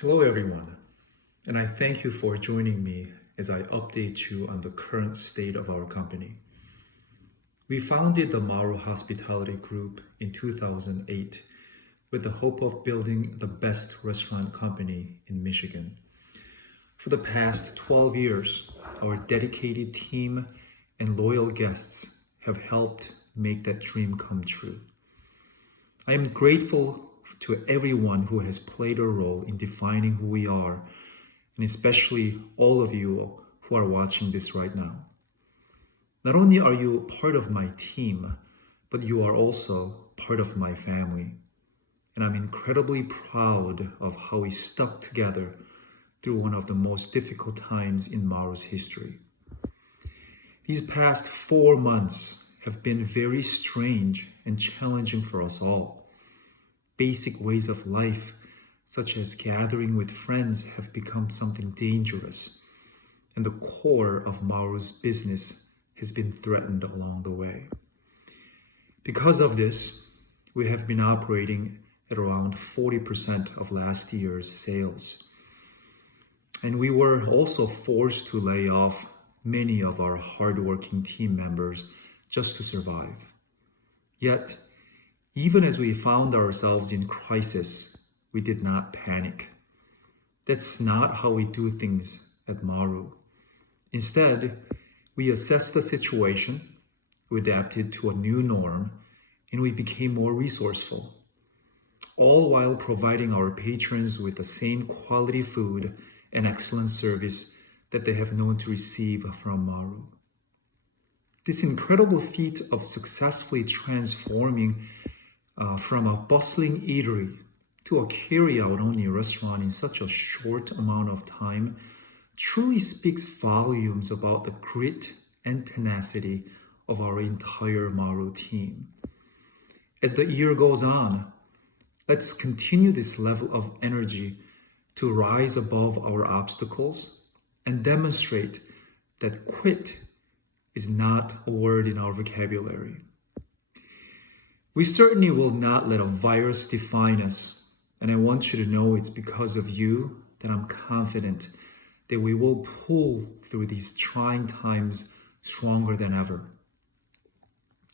Hello, everyone, and I thank you for joining me as I update you on the current state of our company. We founded the Maru Hospitality Group in 2008 with the hope of building the best restaurant company in Michigan. For the past 12 years, our dedicated team and loyal guests have helped make that dream come true. I am grateful to everyone who has played a role in defining who we are, and especially all of you who are watching this right now. Not only are you part of my team, but you are also part of my family. And I'm incredibly proud of how we stuck together through one of the most difficult times in Maru's history. These past 4 months have been very strange and challenging for us all. Basic ways of life, such as gathering with friends, have become something dangerous, and the core of Maru's business has been threatened along the way. Because of this, we have been operating at around 40% of last year's sales. And we were also forced to lay off many of our hardworking team members just to survive. Yet, even as we found ourselves in crisis, we did not panic. That's not how we do things at Maru. Instead, we assessed the situation, we adapted to a new norm, and we became more resourceful, all while providing our patrons with the same quality food and excellent service that they have known to receive from Maru. This incredible feat of successfully transforming from a bustling eatery to a carry-out-only restaurant in such a short amount of time truly speaks volumes about the grit and tenacity of our entire Maru team. As the year goes on, let's continue this level of energy to rise above our obstacles and demonstrate that quit is not a word in our vocabulary. We certainly will not let a virus define us, and I want you to know it's because of you that I'm confident that we will pull through these trying times stronger than ever.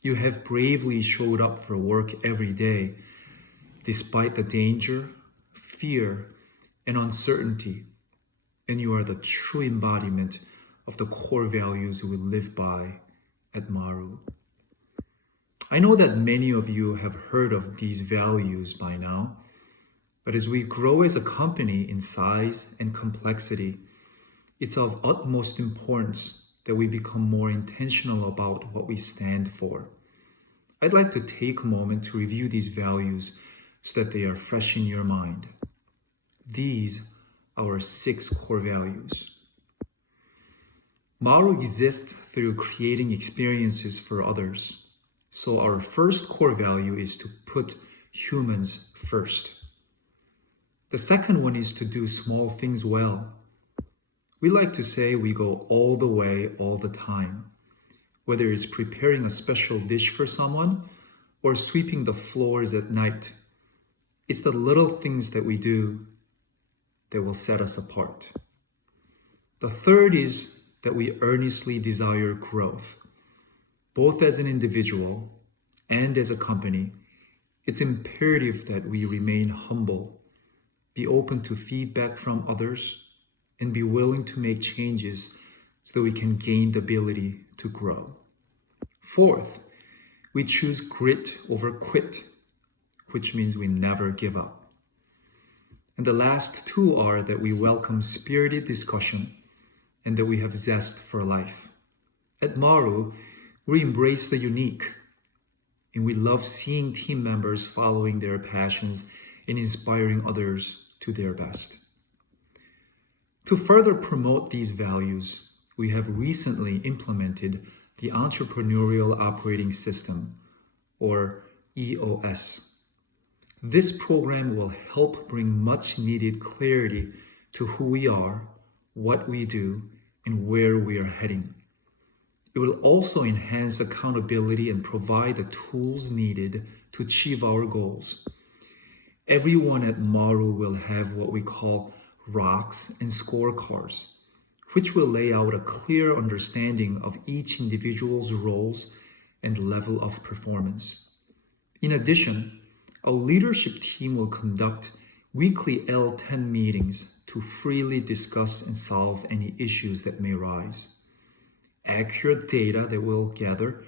You have bravely showed up for work every day, despite the danger, fear, and uncertainty, and you are the true embodiment of the core values we live by at Maru. I know that many of you have heard of these values by now, but as we grow as a company in size and complexity, it's of utmost importance that we become more intentional about what we stand for. I'd like to take a moment to review these values so that they are fresh in your mind. These are our 6 core values. Maru exists through creating experiences for others. So our first core value is to put humans first. The second one is to do small things well. We like to say we go all the way all the time, whether it's preparing a special dish for someone or sweeping the floors at night. It's the little things that we do that will set us apart. The third is that we earnestly desire growth. Both as an individual and as a company, it's imperative that we remain humble, be open to feedback from others, and be willing to make changes so that we can gain the ability to grow. Fourth, we choose grit over quit, which means we never give up. And the last 2 are that we welcome spirited discussion and that we have zest for life. At Maru, we embrace the unique, and we love seeing team members following their passions and inspiring others to their best. To further promote these values, we have recently implemented the Entrepreneurial Operating System, or EOS. This program will help bring much needed clarity to who we are, what we do, and where we are heading. It will also enhance accountability and provide the tools needed to achieve our goals. Everyone at Maru will have what we call rocks, and scorecards, which will lay out a clear understanding of each individual's roles and level of performance. In addition, our leadership team will conduct weekly L10 meetings to freely discuss and solve any issues that may arise. Accurate data that we'll gather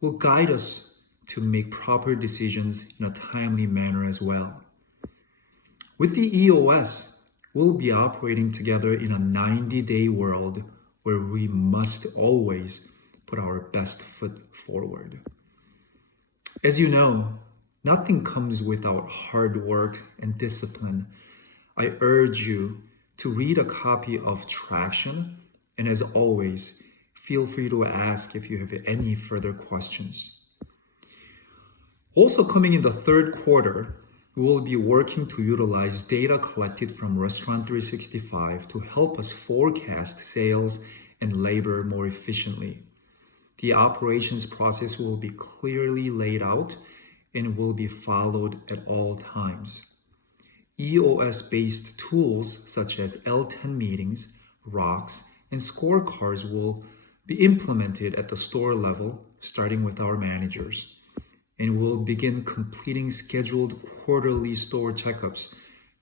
will guide us to make proper decisions in a timely manner as well. With the EOS, we'll be operating together in a 90-day world where we must always put our best foot forward. As you know, nothing comes without hard work and discipline. I urge you to read a copy of Traction, and as always, feel free to ask if you have any further questions. Also coming in the third quarter, we will be working to utilize data collected from Restaurant 365 to help us forecast sales and labor more efficiently. The operations process will be clearly laid out and will be followed at all times. EOS-based tools such as L10 meetings, rocks, and scorecards will be implemented at the store level, starting with our managers. And we'll begin completing scheduled quarterly store checkups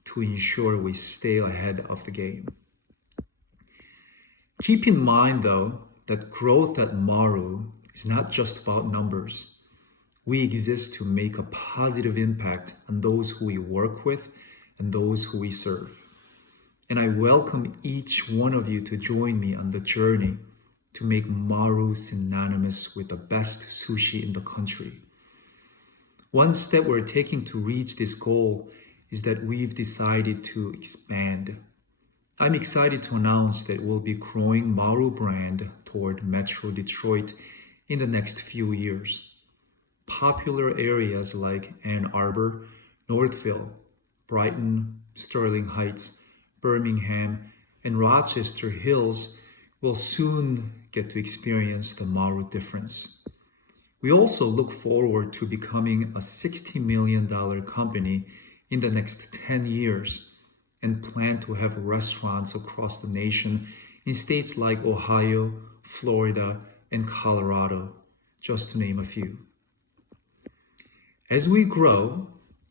to ensure we stay ahead of the game. Keep in mind, though, that growth at Maru is not just about numbers. We exist to make a positive impact on those who we work with and those who we serve. And I welcome each one of you to join me on the journey to make Maru synonymous with the best sushi in the country. One step we're taking to reach this goal is that we've decided to expand. I'm excited to announce that we'll be growing Maru brand toward Metro Detroit in the next few years. Popular areas like Ann Arbor, Northville, Brighton, Sterling Heights, Birmingham, and Rochester Hills will soon get to experience the Maru difference. We also look forward to becoming a $60 million company in the next 10 years and plan to have restaurants across the nation in states like Ohio, Florida, and Colorado, just to name a few. As we grow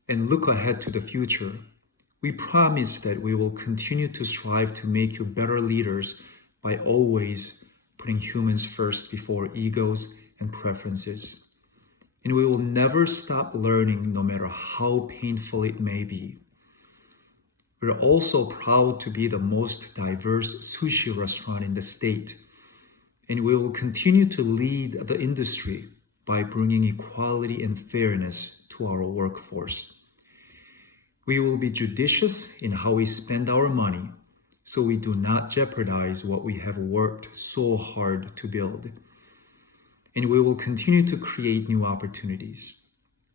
and look ahead to the future, we promise that we will continue to strive to make you better leaders by always putting humans first before egos and preferences. And we will never stop learning, no matter how painful it may be. We're also proud to be the most diverse sushi restaurant in the state, and we will continue to lead the industry by bringing equality and fairness to our workforce. We will be judicious in how we spend our money so we do not jeopardize what we have worked so hard to build. And we will continue to create new opportunities.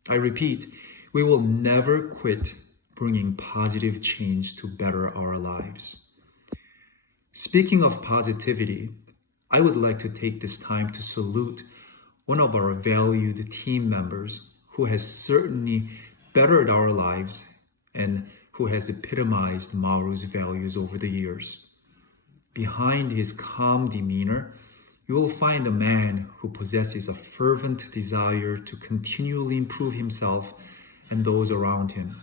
I repeat, we will never quit bringing positive change to better our lives. Speaking of positivity, I would like to take this time to salute one of our valued team members who has certainly bettered our lives and who has epitomized Maru's values over the years. Behind his calm demeanor, you will find a man who possesses a fervent desire to continually improve himself and those around him.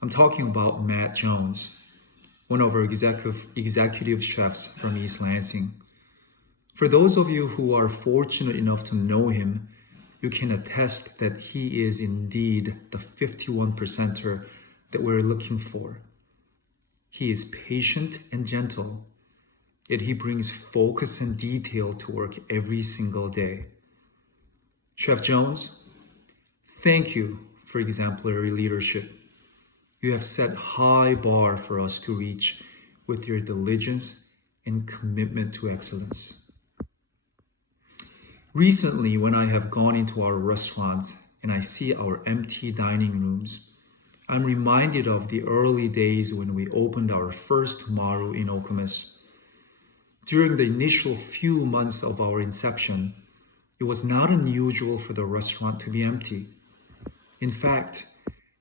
I'm talking about Matt Jones, one of our executive chefs from East Lansing. For those of you who are fortunate enough to know him, you can attest that he is indeed the 51%er that we're looking for. He is patient and gentle, yet he brings focus and detail to work every single day. Chef Jones, thank you for exemplary leadership. You have set a high bar for us to reach with your diligence and commitment to excellence. Recently, when I have gone into our restaurants and I see our empty dining rooms, I'm reminded of the early days when we opened our first Maru in Okemos. During the initial few months of our inception, it was not unusual for the restaurant to be empty. In fact,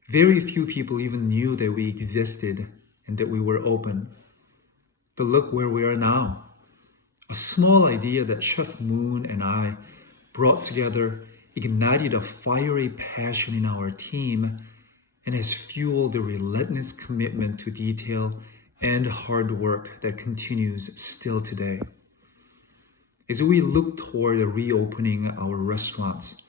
very few people even knew that we existed and that we were open. But look where we are now. A small idea that Chef Moon and I brought together ignited a fiery passion in our team and has fueled the relentless commitment to detail and hard work that continues still today. As we look toward reopening our restaurants,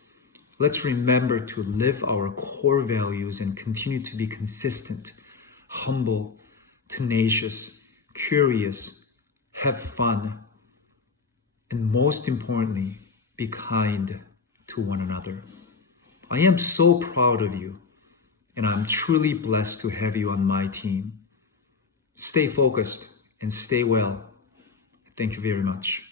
let's remember to live our core values and continue to be consistent, humble, tenacious, curious, have fun, and most importantly, be kind to one another. I am so proud of you, and I'm truly blessed to have you on my team. Stay focused and stay well. Thank you very much.